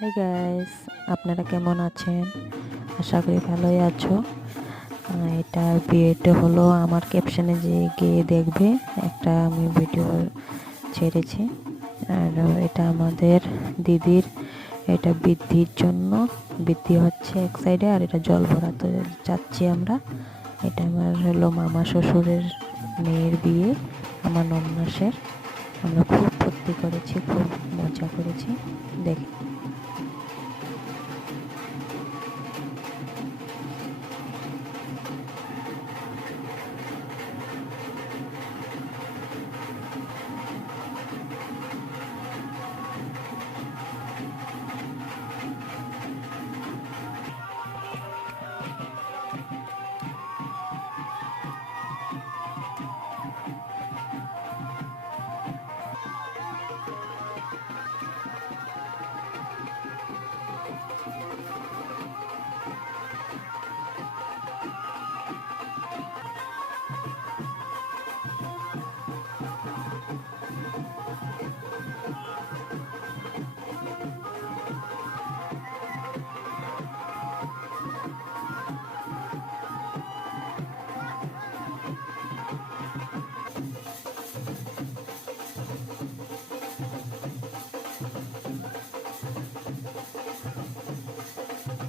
Hi guys, আপনারা কেমন আছেন? আশা করি ভালোই আছো। এটা বিয়েটা হলো আমার ক্যাপশনে যে গিয়ে দেখবে একটা আমি ভিডিও ছেড়েছি। আর এটা আমাদের দিদির, এটা বৃদ্ধির জন্য বৃদ্ধি হচ্ছে এক সাইডে, আর এটা জল ভরাতে যাচ্ছি আমরা। এটা আমার হলো মামা শ্বশুরের মেয়ের বিয়ে, আমার নন্নাসের। আমরা খুব ফুর্তি করেছি, খুব মজা করেছি। দেখে